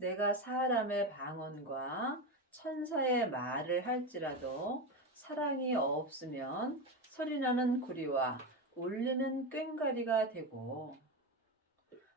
내가 사람의 방언과 천사의 말을 할지라도 사랑이 없으면 소리나는 구리와 울리는 꽹과리가 되고,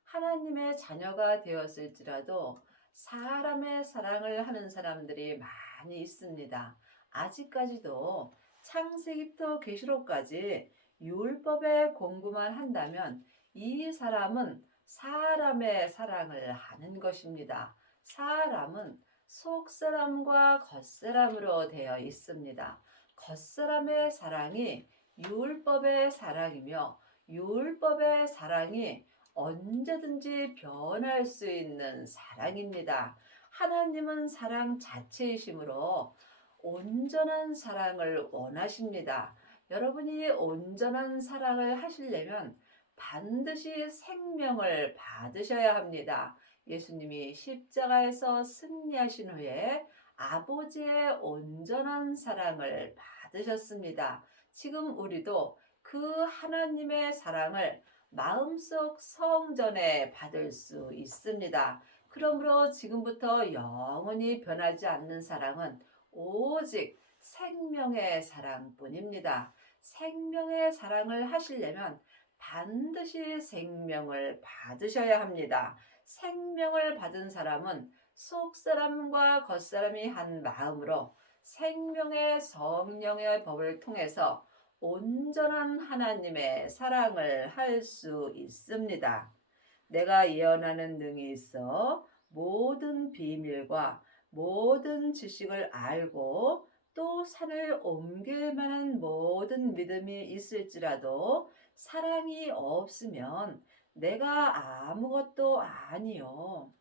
하나님의 자녀가 되었을지라도 사람의 사랑을 하는 사람들이 많이 있습니다. 아직까지도 창세기부터 계시록까지 율법의 공부만 한다면 이 사람은 사람의 사랑을 하는 것입니다. 사람은 속사람과 겉사람으로 되어 있습니다. 겉사람의 사랑이 율법의 사랑이며 율법의 사랑이 언제든지 변할 수 있는 사랑입니다. 하나님은 사랑 자체이시므로 온전한 사랑을 원하십니다. 여러분이 온전한 사랑을 하시려면 반드시 생명을 받으셔야 합니다. 예수님이 십자가에서 승리하신 후에 아버지의 온전한 사랑을 받으셨습니다. 지금 우리도 그 하나님의 사랑을 마음속 성전에 받을 수 있습니다. 그러므로 지금부터 영원히 변하지 않는 사랑은 오직 생명의 사랑뿐입니다. 생명의 사랑을 하시려면 반드시 생명을 받으셔야 합니다. 생명을 받은 사람은 속사람과 겉사람이 한 마음으로 생명의 성령의 법을 통해서 온전한 하나님의 사랑을 할 수 있습니다. 내가 예언하는 능이 있어 모든 비밀과 모든 지식을 알고 또 산을 옮길 만한 모든 믿음이 있을지라도 사랑이 없으면 내가 아무것도 아니요.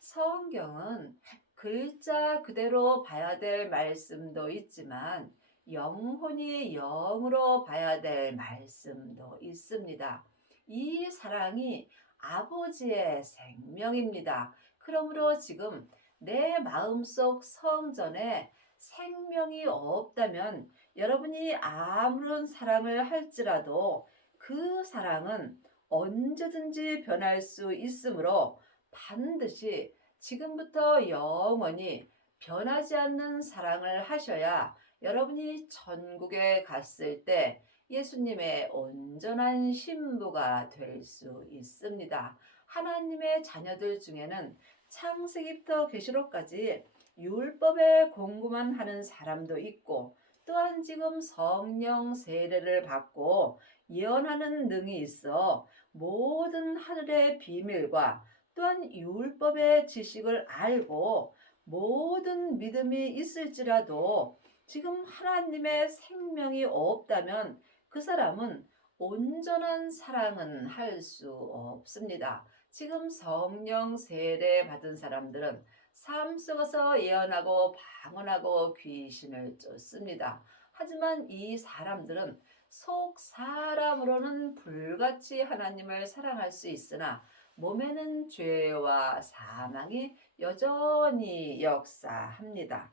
성경은 글자 그대로 봐야 될 말씀도 있지만 영혼이 영으로 봐야 될 말씀도 있습니다. 이 사랑이 아버지의 생명입니다. 그러므로 지금 내 마음속 성전에 생명이 없다면 여러분이 아무런 사랑을 할지라도 그 사랑은 언제든지 변할 수 있으므로 반드시 지금부터 영원히 변하지 않는 사랑을 하셔야 여러분이 천국에 갔을 때 예수님의 온전한 신부가 될 수 있습니다. 하나님의 자녀들 중에는 창세기부터 계시록까지 율법의 공부만 하는 사람도 있고 또한 지금 성령 세례를 받고 예언하는 능이 있어 모든 하늘의 비밀과 또한 율법의 지식을 알고 모든 믿음이 있을지라도 지금 하나님의 생명이 없다면 그 사람은 온전한 사랑은 할 수 없습니다. 지금 성령 세례 받은 사람들은 삶 속에서 예언하고 방언하고 귀신을 쫓습니다. 하지만 이 사람들은 속 사람으로는 불같이 하나님을 사랑할 수 있으나 몸에는 죄와 사망이 여전히 역사합니다.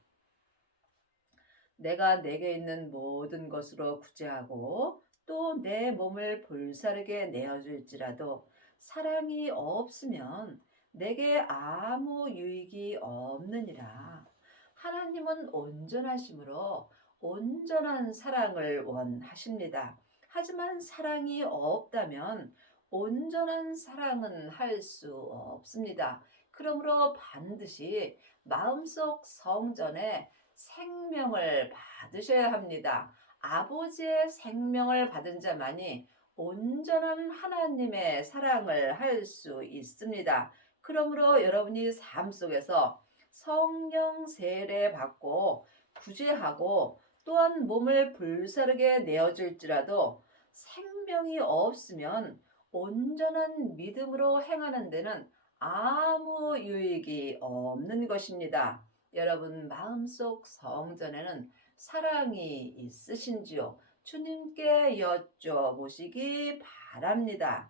내가 내게 있는 모든 것으로 구제하고 또 내 몸을 불사르게 내어줄지라도 사랑이 없으면 내게 아무 유익이 없느니라. 하나님은 온전하심으로 온전한 사랑을 원하십니다. 하지만 사랑이 없다면 온전한 사랑은 할 수 없습니다. 그러므로 반드시 마음속 성전에 생명을 받으셔야 합니다. 아버지의 생명을 받은 자만이 온전한 하나님의 사랑을 할 수 있습니다. 그러므로 여러분이 삶 속에서 성령 세례 받고 구제하고 또한 몸을 불사르게 내어줄지라도 생명이 없으면 온전한 믿음으로 행하는 데는 아무 유익이 없는 것입니다. 여러분 마음속 성전에는 사랑이 있으신지요? 주님께 여쭤보시기 바랍니다.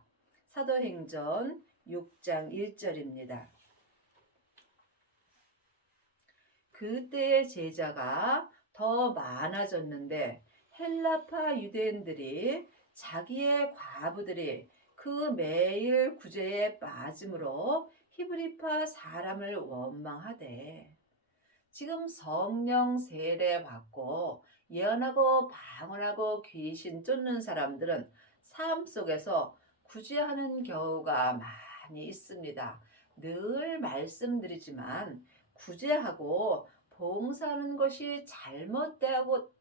사도행전 6장 1절입니다. 그때의 제자가 더 많아졌는데 헬라파 유대인들이 자기의 과부들이 그 매일 구제에 빠짐으로 히브리파 사람을 원망하되 지금 성령 세례 받고 예언하고 방언하고 귀신 쫓는 사람들은 삶 속에서 구제하는 경우가 많이 있습니다. 늘 말씀드리지만 구제하고 봉사하는 것이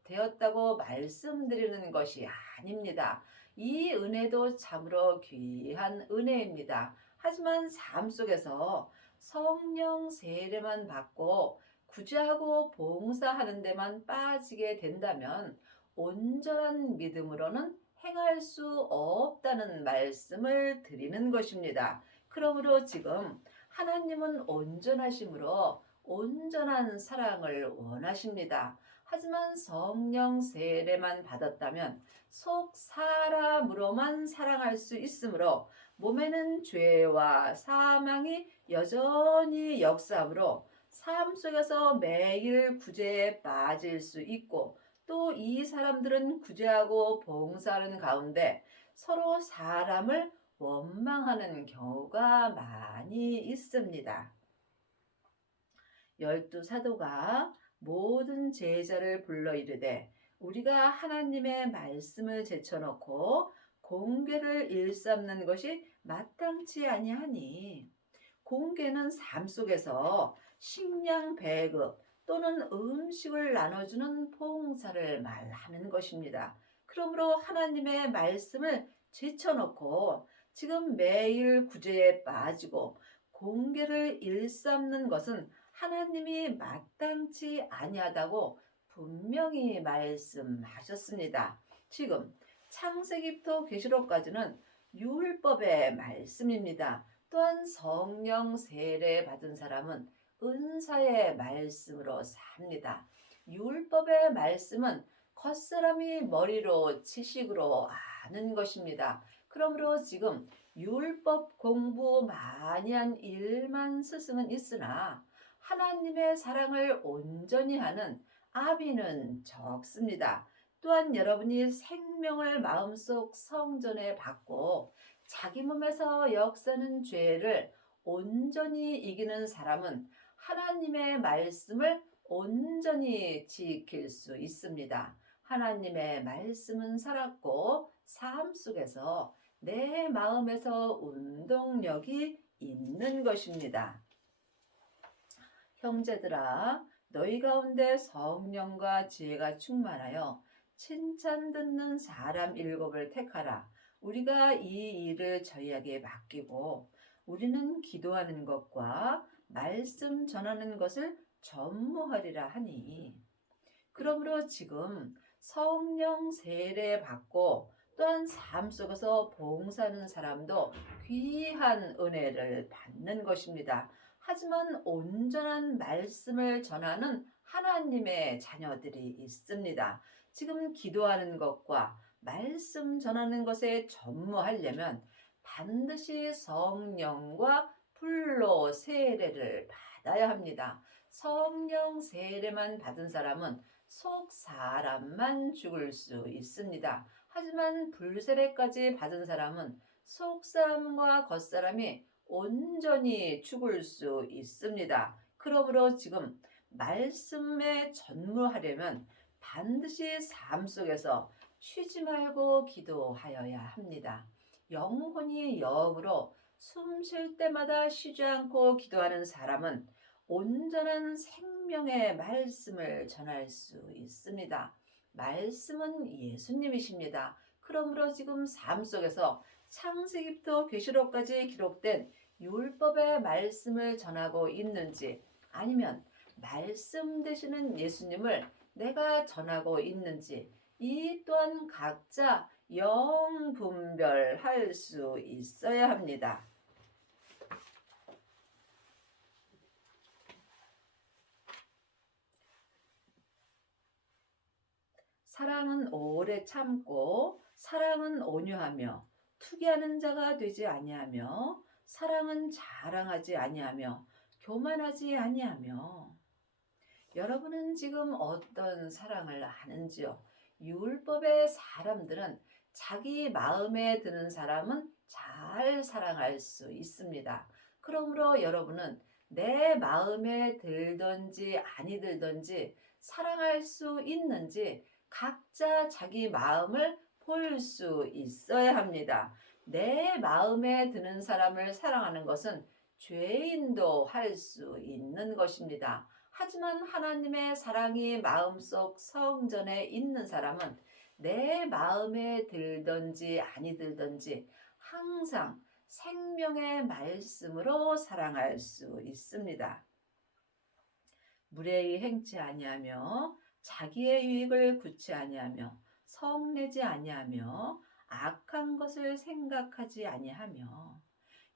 되었다고 말씀드리는 것이 아닙니다. 이 은혜도 참으로 귀한 은혜입니다. 하지만 삶 속에서 성령 세례만 받고 구제하고 봉사하는 데만 빠지게 된다면 온전한 믿음으로는 행할 수 없다는 말씀을 드리는 것입니다. 그러므로 지금 하나님은 온전하심으로 온전한 사랑을 원하십니다. 하지만 성령 세례만 받았다면 속 사람으로만 사랑할 수 있으므로 몸에는 죄와 사망이 여전히 역사하므로 삶 속에서 매일 구제에 빠질 수 있고 또 이 사람들은 구제하고 봉사하는 가운데 서로 사람을 원망하는 경우가 많이 있습니다. 12사도가 모든 제자를 불러 이르되 우리가 하나님의 말씀을 제쳐놓고 공궤를 일삼는 것이 마땅치 아니하니 공궤는 삶 속에서 식량 배급 또는 음식을 나눠주는 봉사를 말하는 것입니다. 그러므로 하나님의 말씀을 제쳐놓고 지금 매일 구제에 빠지고 공궤를 일삼는 것은 하나님이 마땅치 아니하다고 분명히 말씀하셨습니다. 지금 창세기부터 계시록까지는 율법의 말씀입니다. 또한 성령 세례 받은 사람은 은사의 말씀으로 삽니다. 율법의 말씀은 겉사람이 머리로 지식으로 아는 것입니다. 그러므로 지금 율법 공부 많이 한 일만 스승은 있으나 하나님의 사랑을 온전히 하는 아비는 적습니다. 또한 여러분이 생명을 마음속 성전에 받고 자기 몸에서 역사는 죄를 온전히 이기는 사람은 하나님의 말씀을 온전히 지킬 수 있습니다. 하나님의 말씀은 살았고 삶 속에서 내 마음에서 운동력이 있는 것입니다. 형제들아, 너희 가운데 성령과 지혜가 충만하여 칭찬 듣는 사람 7을 택하라. 우리가 이 일을 저희에게 맡기고 우리는 기도하는 것과 말씀 전하는 것을 전무하리라 하니. 그러므로 지금 성령 세례 받고 또한 삶 속에서 봉사하는 사람도 귀한 은혜를 받는 것입니다. 하지만 온전한 말씀을 전하는 하나님의 자녀들이 있습니다. 지금 기도하는 것과 말씀 전하는 것에 전무하려면 반드시 성령과 불로 세례를 받아야 합니다. 성령 세례만 받은 사람은 속 사람만 죽을 수 있습니다. 하지만 불세례까지 받은 사람은 속 사람과 겉사람이 온전히 죽을 수 있습니다. 그러므로 지금 말씀에 전무하려면 반드시 삶 속에서 쉬지 말고 기도하여야 합니다. 영혼이 영으로 숨 쉴 때마다 쉬지 않고 기도하는 사람은 온전한 생명의 말씀을 전할 수 있습니다. 말씀은 예수님이십니다. 그러므로 지금 삶 속에서 창세기부터 계시록까지 기록된 율법의 말씀을 전하고 있는지 아니면 말씀 되시는 예수님을 내가 전하고 있는지 이 또한 각자 영분별할 수 있어야 합니다. 사랑은 오래 참고 사랑은 온유하며 투기하는 자가 되지 아니하며 사랑은 자랑하지 아니하며 교만하지 아니하며. 여러분은 지금 어떤 사랑을 하는지요? 율법의 사람들은 자기 마음에 드는 사람은 잘 사랑할 수 있습니다. 그러므로 여러분은 내 마음에 들든지 아니 들든지 사랑할 수 있는지 각자 자기 마음을 볼 수 있어야 합니다. 내 마음에 드는 사람을 사랑하는 것은 죄인도 할 수 있는 것입니다. 하지만 하나님의 사랑이 마음속 성전에 있는 사람은 내 마음에 들든지 아니 들든지 항상 생명의 말씀으로 사랑할 수 있습니다. 무례히 행치 아니하며 자기의 유익을 구치 아니하며 성내지 아니하며 악한 것을 생각하지 아니하며.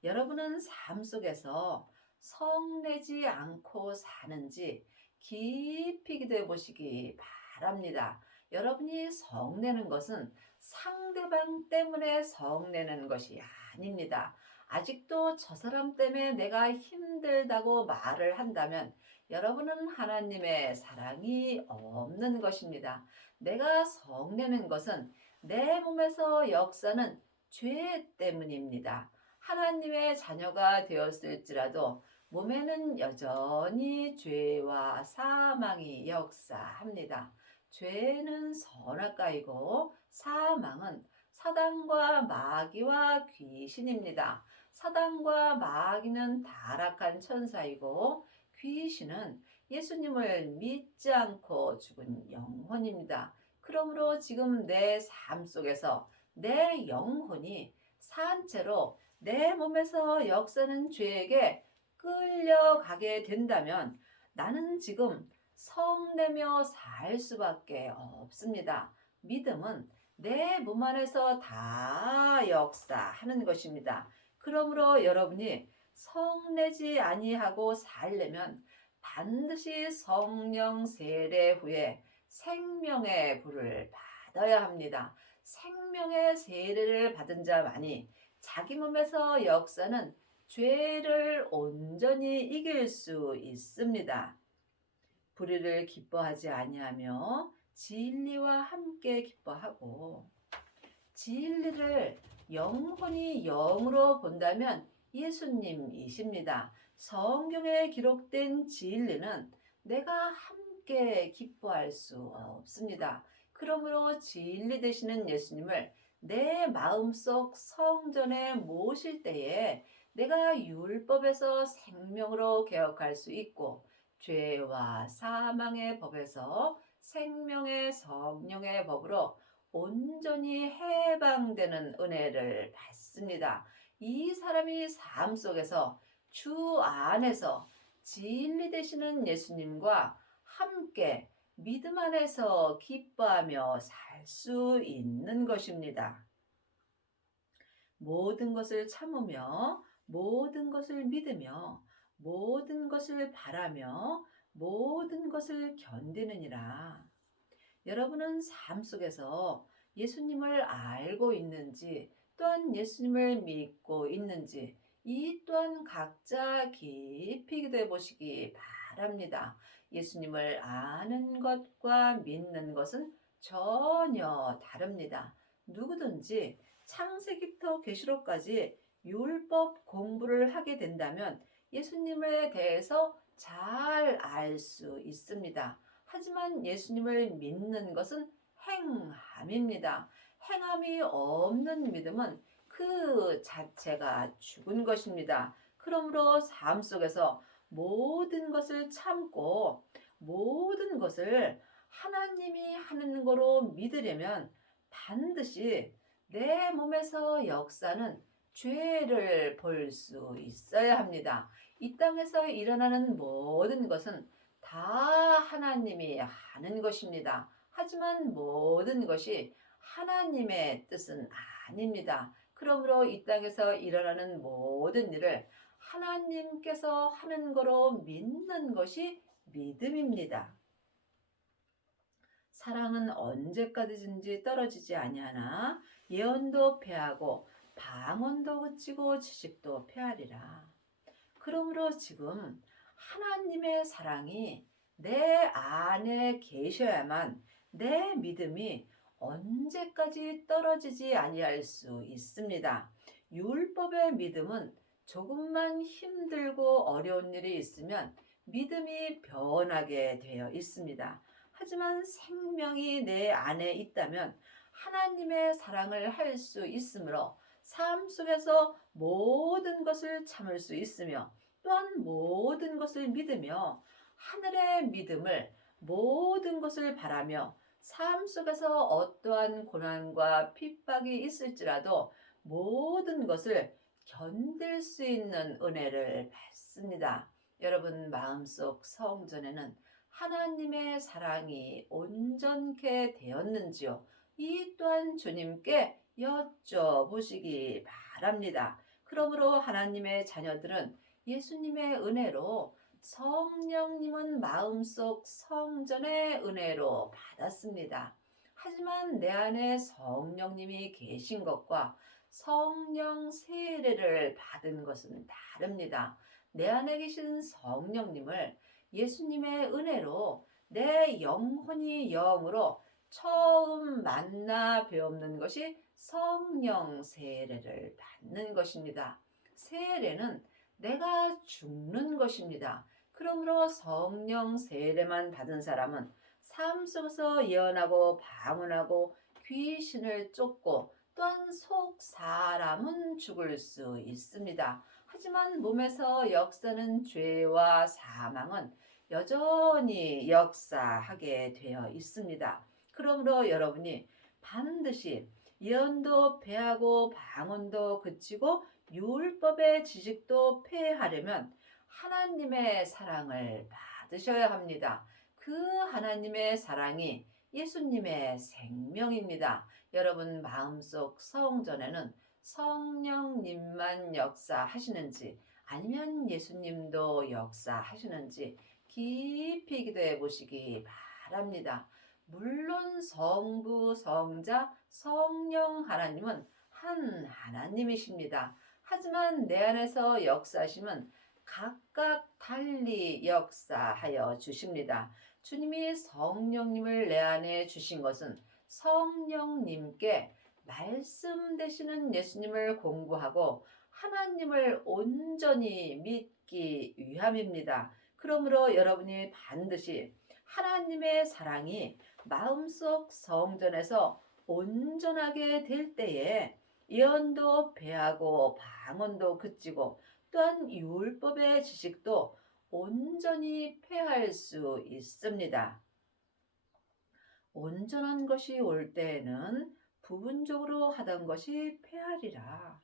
여러분은 삶 속에서 성내지 않고 사는지 깊이 기도해 보시기 바랍니다. 여러분이 성내는 것은 상대방 때문에 성내는 것이 아닙니다. 아직도 저 사람 때문에 내가 힘들다고 말을 한다면 여러분은 하나님의 사랑이 없는 것입니다. 내가 성내는 것은 내 몸에서 역사는 죄 때문입니다. 하나님의 자녀가 되었을지라도 몸에는 여전히 죄와 사망이 역사합니다. 죄는 선악과이고 사망은 사단과 마귀와 귀신입니다. 사단과 마귀는 타락한 천사이고 귀신은 예수님을 믿지 않고 죽은 영혼입니다. 그러므로 지금 내 삶 속에서 내 영혼이 산채로 내 몸에서 역사는 죄에게 끌려가게 된다면 나는 지금 성내며 살 수밖에 없습니다. 믿음은 내 몸 안에서 다 역사하는 것입니다. 그러므로 여러분이 성내지 아니하고 살려면 반드시 성령 세례 후에 생명의 불을 받아야 합니다. 생명의 세례를 받은 자만이 자기 몸에서 역사는 죄를 온전히 이길 수 있습니다. 불의를 기뻐하지 아니하며 진리와 함께 기뻐하고. 진리를 영혼이 영으로 본다면 예수님이십니다. 성경에 기록된 진리는 내가 함께 기뻐할 수 없습니다. 그러므로 진리 되시는 예수님을 내 마음속 성전에 모실 때에 내가 율법에서 생명으로 개혁할 수 있고 죄와 사망의 법에서 생명의 성령의 법으로 온전히 해방되는 은혜를 받습니다. 이 사람이 삶 속에서 주 안에서 진리 되시는 예수님과 함께 믿음 안에서 기뻐하며 살 수 있는 것입니다. 모든 것을 참으며 모든 것을 믿으며 모든 것을 바라며 모든 것을 견디느니라. 여러분은 삶 속에서 예수님을 알고 있는지 또한 예수님을 믿고 있는지 이 또한 각자 깊이 기도해 보시기 바랍니다. 예수님을 아는 것과 믿는 것은 전혀 다릅니다. 누구든지 창세기부터 계시록까지 율법 공부를 하게 된다면 예수님에 대해서 잘 알 수 있습니다. 하지만 예수님을 믿는 것은 행함입니다. 행함이 없는 믿음은 그 자체가 죽은 것입니다. 그러므로 삶 속에서 모든 것을 참고 모든 것을 하나님이 하는 거로 믿으려면 반드시 내 몸에서 역사는 죄를 볼 수 있어야 합니다. 이 땅에서 일어나는 모든 것은 다 하나님이 하는 것입니다. 하지만 모든 것이 하나님의 뜻은 아닙니다. 그러므로 이 땅에서 일어나는 모든 일을 하나님께서 하는 거로 믿는 것이 믿음입니다. 사랑은 언제까지든지 떨어지지 아니하나 예언도 패하고 방언도 그치고 지식도 패하리라. 그러므로 지금 하나님의 사랑이 내 안에 계셔야만 내 믿음이 언제까지 떨어지지 아니할 수 있습니다. 율법의 믿음은 조금만 힘들고 어려운 일이 있으면 믿음이 변하게 되어 있습니다. 하지만 생명이 내 안에 있다면 하나님의 사랑을 할 수 있으므로 삶 속에서 모든 것을 참을 수 있으며 또한 모든 것을 믿으며 하늘의 믿음을 모든 것을 바라며 삶 속에서 어떠한 고난과 핍박이 있을지라도 모든 것을 견딜 수 있는 은혜를 받습니다. 여러분 마음속 성전에는 하나님의 사랑이 온전케 되었는지요? 이 또한 주님께 여쭤보시기 바랍니다. 그러므로 하나님의 자녀들은 예수님의 은혜로 성령님은 마음속 성전의 은혜로 받았습니다. 하지만 내 안에 성령님이 계신 것과 성령 세례를 받은 것은 다릅니다. 내 안에 계신 성령님을 예수님의 은혜로 내 영혼이 영으로 처음 만나 배우는 것이 성령 세례를 받는 것입니다. 세례는 내가 죽는 것입니다. 그러므로 성령 세례만 받은 사람은 삶 속에서 예언하고 방언하고 귀신을 쫓고 또한 속 사람은 죽을 수 있습니다. 하지만 몸에서 역사는 죄와 사망은 여전히 역사하게 되어 있습니다. 그러므로 여러분이 반드시 예언도 패하고 방언도 그치고 율법의 지식도 폐하려면 하나님의 사랑을 받으셔야 합니다. 그 하나님의 사랑이 예수님의 생명입니다. 여러분 마음속 성전에는 성령님만 역사하시는지 아니면 예수님도 역사하시는지 깊이 기도해 보시기 바랍니다. 물론 성부, 성자, 성령 하나님은 한 하나님이십니다. 하지만 내 안에서 역사하심은 각각 달리 역사하여 주십니다. 주님이 성령님을 내 안에 주신 것은 성령님께 말씀 되시는 예수님을 공부하고 하나님을 온전히 믿기 위함입니다. 그러므로 여러분이 반드시 하나님의 사랑이 마음속 성전에서 온전하게 될 때에 예언도 배하고 방언도 그치고 또한 율법의 지식도 온전히 폐할 수 있습니다. 온전한 것이 올 때에는 부분적으로 하던 것이 폐하리라.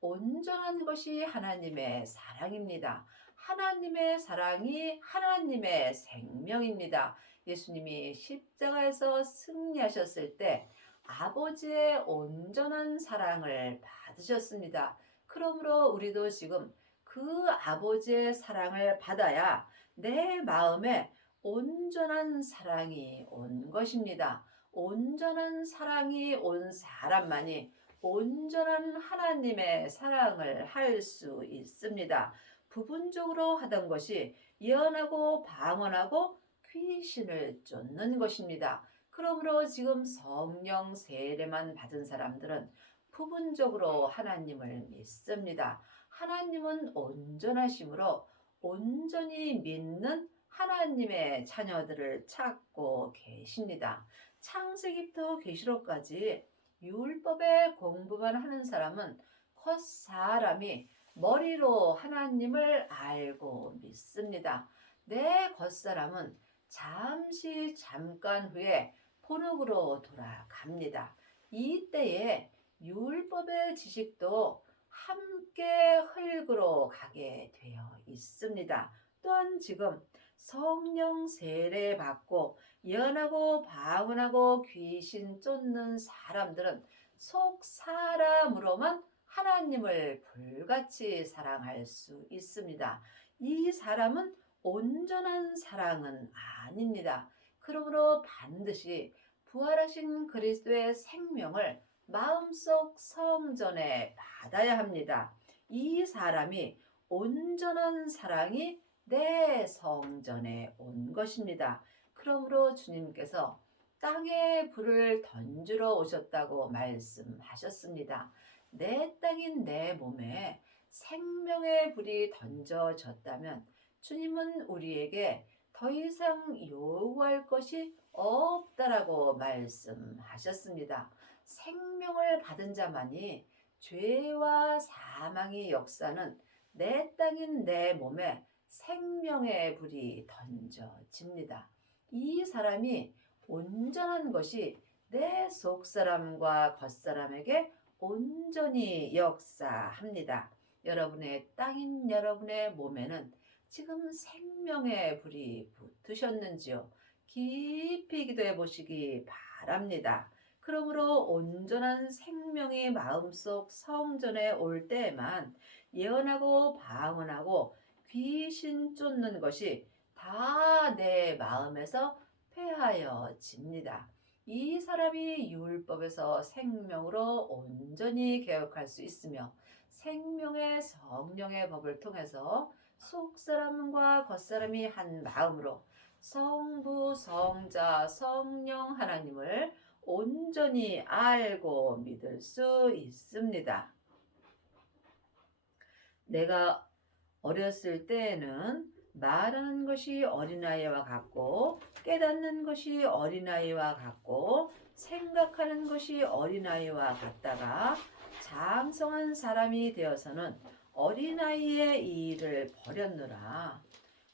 온전한 것이 하나님의 사랑입니다. 하나님의 사랑이 하나님의 생명입니다. 예수님이 십자가에서 승리하셨을 때 아버지의 온전한 사랑을 받으셨습니다. 그러므로 우리도 지금 그 아버지의 사랑을 받아야 내 마음에 온전한 사랑이 온 것입니다. 온전한 사랑이 온 사람만이 온전한 하나님의 사랑을 할 수 있습니다. 부분적으로 하던 것이 예언하고 방언하고 귀신을 쫓는 것입니다. 그러므로 지금 성령 세례만 받은 사람들은 부분적으로 하나님을 믿습니다. 하나님은 온전하심으로 온전히 믿는 하나님의 자녀들을 찾고 계십니다. 창세기부터 계시록까지 율법의 공부만 하는 사람은 겉사람이 머리로 하나님을 알고 믿습니다. 내 겉사람은 잠깐 후에 본흙으로 돌아갑니다. 이때에 율법의 지식도 함께 흙으로 가게 되어 있습니다. 또한 지금 성령 세례 받고 예언하고 방언하고 귀신 쫓는 사람들은 속 사람으로만 하나님을 불같이 사랑할 수 있습니다. 이 사람은 온전한 사랑은 아닙니다. 그러므로 반드시 부활하신 그리스도의 생명을 마음속 성전에 받아야 합니다. 이 사람이 온전한 사랑이 내 성전에 온 것입니다. 그러므로 주님께서 땅에 불을 던지러 오셨다고 말씀하셨습니다. 내 땅인 내 몸에 생명의 불이 던져졌다면 주님은 우리에게 더 이상 요구할 것이 없다라고 말씀하셨습니다. 생명을 받은 자만이 죄와 사망의 역사는 내 땅인 내 몸에 생명의 불이 던져집니다. 이 사람이 온전한 것이 내 속사람과 겉사람에게 온전히 역사합니다. 여러분의 땅인 여러분의 몸에는 지금 생명의 불이 붙으셨는지요? 깊이 기도해 보시기 바랍니다. 그러므로 온전한 생명이 마음속 성전에 올 때에만 예언하고 방언하고 귀신 쫓는 것이 다 내 마음에서 폐하여집니다. 이 사람이 율법에서 생명으로 온전히 개혁할 수 있으며 생명의 성령의 법을 통해서 속사람과 겉사람이 한 마음으로 성부, 성자, 성령 하나님을 온전히 알고 믿을 수 있습니다. 내가 어렸을 때에는 말하는 것이 어린아이와 같고 깨닫는 것이 어린아이와 같고 생각하는 것이 어린아이와 같다가 장성한 사람이 되어서는 어린아이의 일을 버렸노라.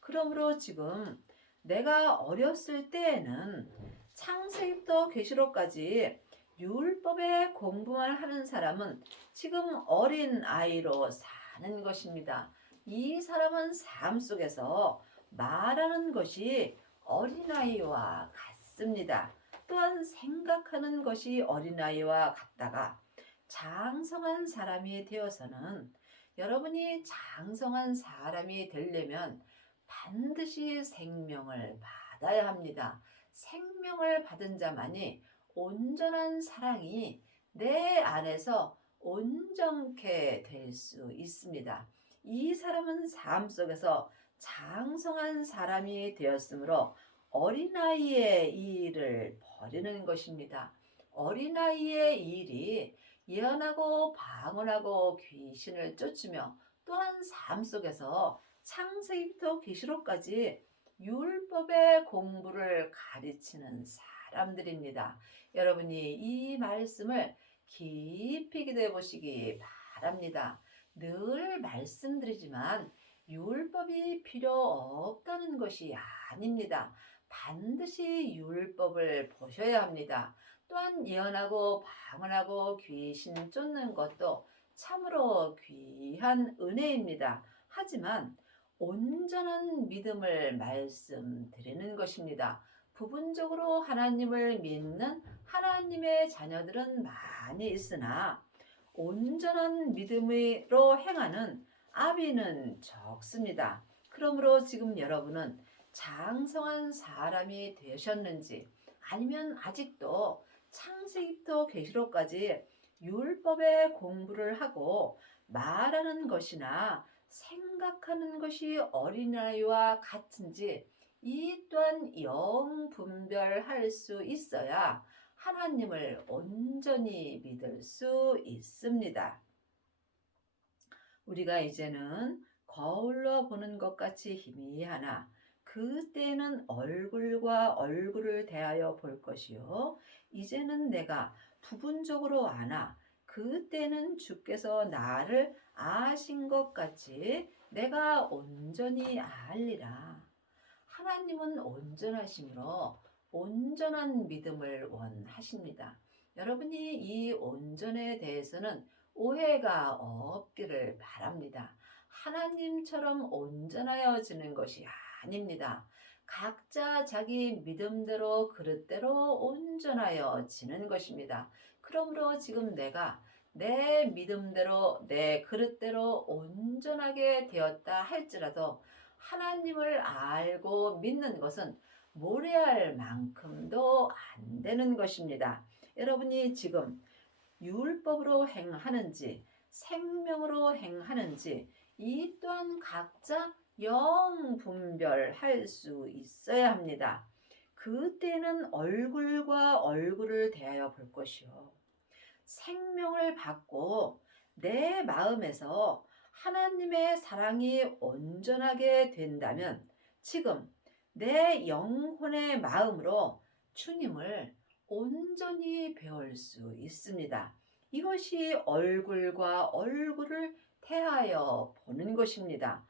그러므로 지금 내가 어렸을 때에는 창세기부터 계시록까지 율법의 공부만 하는 사람은 지금 어린아이로 사는 것입니다. 이 사람은 삶 속에서 말하는 것이 어린아이와 같습니다. 또한 생각하는 것이 어린아이와 같다가 장성한 사람이 되어서는 여러분이 장성한 사람이 되려면 반드시 생명을 받아야 합니다. 생명을 받은 자만이 온전한 사랑이 내 안에서 온전케 될 수 있습니다. 이 사람은 삶 속에서 장성한 사람이 되었으므로 어린아이의 일을 버리는 것입니다. 어린아이의 일이 예언하고 방언하고 귀신을 쫓으며 또한 삶 속에서 창세기부터 계시록까지 율법의 공부를 가르치는 사람들입니다. 여러분이 이 말씀을 깊이 기도해 보시기 바랍니다. 늘 말씀드리지만 율법이 필요 없다는 것이 아닙니다. 반드시 율법을 보셔야 합니다. 또한 예언하고 방언하고 귀신 쫓는 것도 참으로 귀한 은혜입니다. 하지만 온전한 믿음을 말씀드리는 것입니다. 부분적으로 하나님을 믿는 하나님의 자녀들은 많이 있으나 온전한 믿음으로 행하는 아비는 적습니다. 그러므로 지금 여러분은 장성한 사람이 되셨는지 아니면 아직도 창세기부터 계시록까지 율법의 공부를 하고 말하는 것이나 생각하는 것이 어린아이와 같은지 이 또한 영 분별할 수 있어야 하나님을 온전히 믿을 수 있습니다. 우리가 이제는 거울로 보는 것 같이 희미하나 그때는 얼굴과 얼굴을 대하여 볼 것이요 이제는 내가 부분적으로 아나 그때는 주께서 나를 아신 것 같이 내가 온전히 알리라. 하나님은 온전하심으로 온전한 믿음을 원하십니다. 여러분이 이 온전에 대해서는 오해가 없기를 바랍니다. 하나님처럼 온전하여지는 것이 아닙니다. 각자 자기 믿음대로 그릇대로 온전하여지는 것입니다. 그러므로 지금 내가 내 믿음대로 내 그릇대로 온전하게 되었다 할지라도 하나님을 알고 믿는 것은 모래알 만큼도 안 되는 것입니다. 여러분이 지금 율법으로 행하는지 생명으로 행하는지 이 또한 각자 영 분별할 수 있어야 합니다. 그때는 얼굴과 얼굴을 대하여 볼 것이요. 생명을 받고 내 마음에서 하나님의 사랑이 온전하게 된다면 지금 내 영혼의 마음으로 주님을 온전히 배울 수 있습니다. 이것이 얼굴과 얼굴을 대하여 보는 것입니다.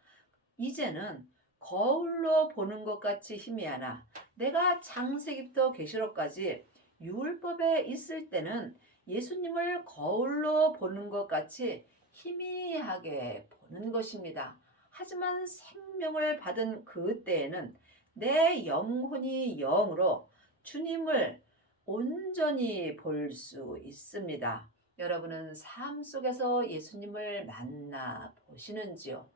이제는 거울로 보는 것 같이 희미하나 내가 창세기부터 계시록까지 율법에 있을 때는 예수님을 거울로 보는 것 같이 희미하게 보는 것입니다. 하지만 생명을 받은 그때에는 내 영혼이 영으로 주님을 온전히 볼 수 있습니다. 여러분은 삶 속에서 예수님을 만나 보시는지요?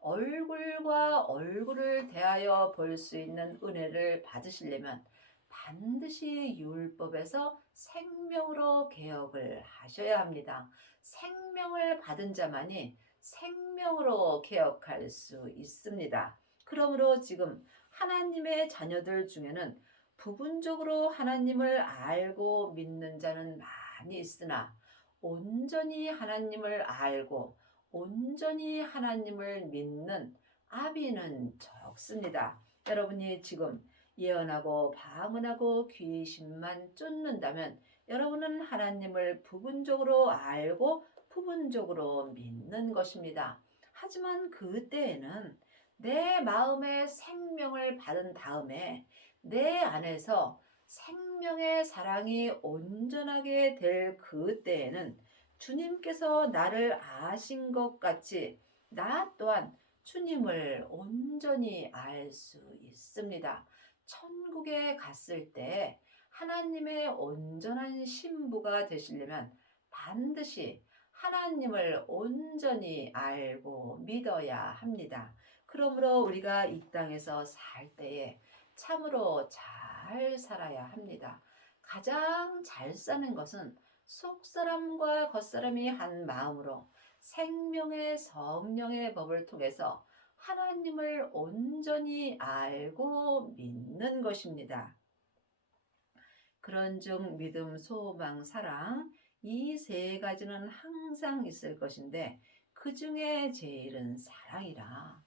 얼굴과 얼굴을 대하여 볼 수 있는 은혜를 받으시려면 반드시 율법에서 생명으로 개혁을 하셔야 합니다. 생명을 받은 자만이 생명으로 개혁할 수 있습니다. 그러므로 지금 하나님의 자녀들 중에는 부분적으로 하나님을 알고 믿는 자는 많이 있으나 온전히 하나님을 알고 온전히 하나님을 믿는 아비는 적습니다. 여러분이 지금 예언하고 방언하고 귀신만 쫓는다면 여러분은 하나님을 부분적으로 알고 부분적으로 믿는 것입니다. 하지만 그때에는 내 마음의 생명을 받은 다음에 내 안에서 생명의 사랑이 온전하게 될 그때에는 주님께서 나를 아신 것 같이 나 또한 주님을 온전히 알 수 있습니다. 천국에 갔을 때 하나님의 온전한 신부가 되시려면 반드시 하나님을 온전히 알고 믿어야 합니다. 그러므로 우리가 이 땅에서 살 때에 참으로 잘 살아야 합니다. 가장 잘 사는 것은 속사람과 겉사람이 한 마음으로 생명의 성령의 법을 통해서 하나님을 온전히 알고 믿는 것입니다. 그런즉 믿음, 소망, 사랑 이 세 가지는 항상 있을 것인데 그 중에 제일은 사랑이라.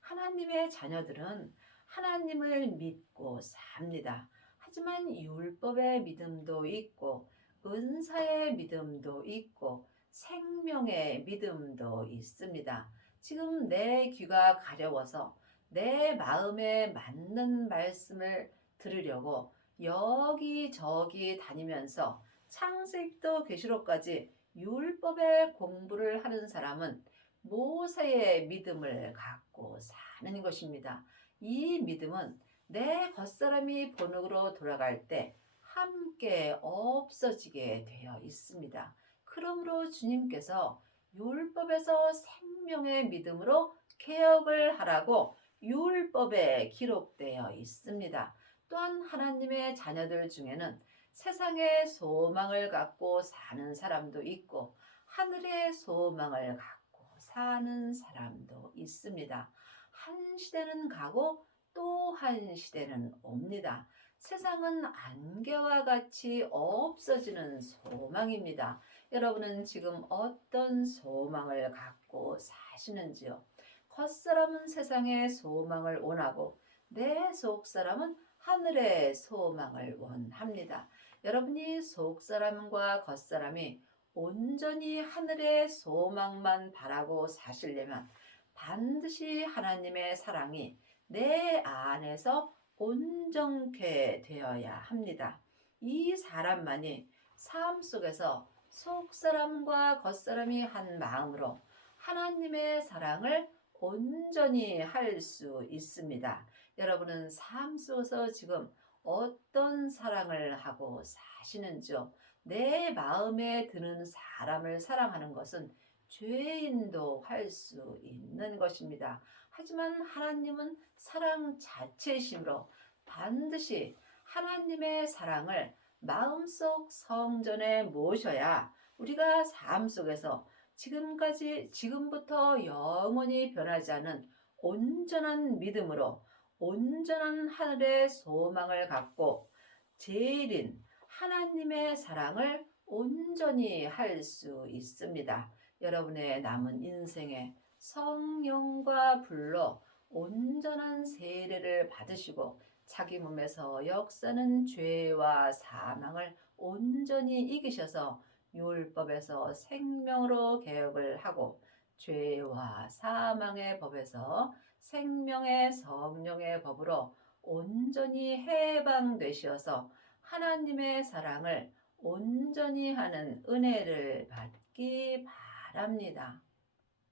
하나님의 자녀들은 하나님을 믿고 삽니다. 하지만 율법의 믿음도 있고 은사의 믿음도 있고 생명의 믿음도 있습니다. 지금 내 귀가 가려워서 내 마음에 맞는 말씀을 들으려고 여기저기 다니면서 창세기부터 계시록까지 율법의 공부를 하는 사람은 모세의 믿음을 갖고 사는 것입니다. 이 믿음은 내 겉사람이 본흙으로 돌아갈 때 함께 없어지게 되어 있습니다. 그러므로 주님께서 율법에서 생명의 믿음으로 개혁을 하라고 율법에 기록되어 있습니다. 또한 하나님의 자녀들 중에는 세상의 소망을 갖고 사는 사람도 있고 하늘의 소망을 갖고 사는 사람도 있습니다. 한 시대는 가고 또 한 시대는 옵니다. 세상은 안개와 같이 없어지는 소망입니다. 여러분은 지금 어떤 소망을 갖고 사시는지요? 겉사람은 세상의 소망을 원하고 내 속사람은 하늘의 소망을 원합니다. 여러분이 속사람과 겉사람이 온전히 하늘의 소망만 바라고 사시려면 반드시 하나님의 사랑이 내 안에서 온전케 되어야 합니다. 이 사람만이 삶 속에서 속사람과 겉사람이 한 마음으로 하나님의 사랑을 온전히 할 수 있습니다. 여러분은 삶 속에서 지금 어떤 사랑을 하고 사시는지요? 내 마음에 드는 사람을 사랑하는 것은 죄인도 할 수 있는 것입니다. 하지만 하나님은 사랑 자체이시므로 반드시 하나님의 사랑을 마음속 성전에 모셔야 우리가 삶 속에서 지금부터 영원히 변하지 않은 온전한 믿음으로 온전한 하늘의 소망을 갖고 제일인 하나님의 사랑을 온전히 할 수 있습니다. 여러분의 남은 인생에 성령과 불로 온전한 세례를 받으시고 자기 몸에서 역사는 죄와 사망을 온전히 이기셔서 율법에서 생명으로 개혁을 하고 죄와 사망의 법에서 생명의 성령의 법으로 온전히 해방되시어서 하나님의 사랑을 온전히 하는 은혜를 받기 바랍니다.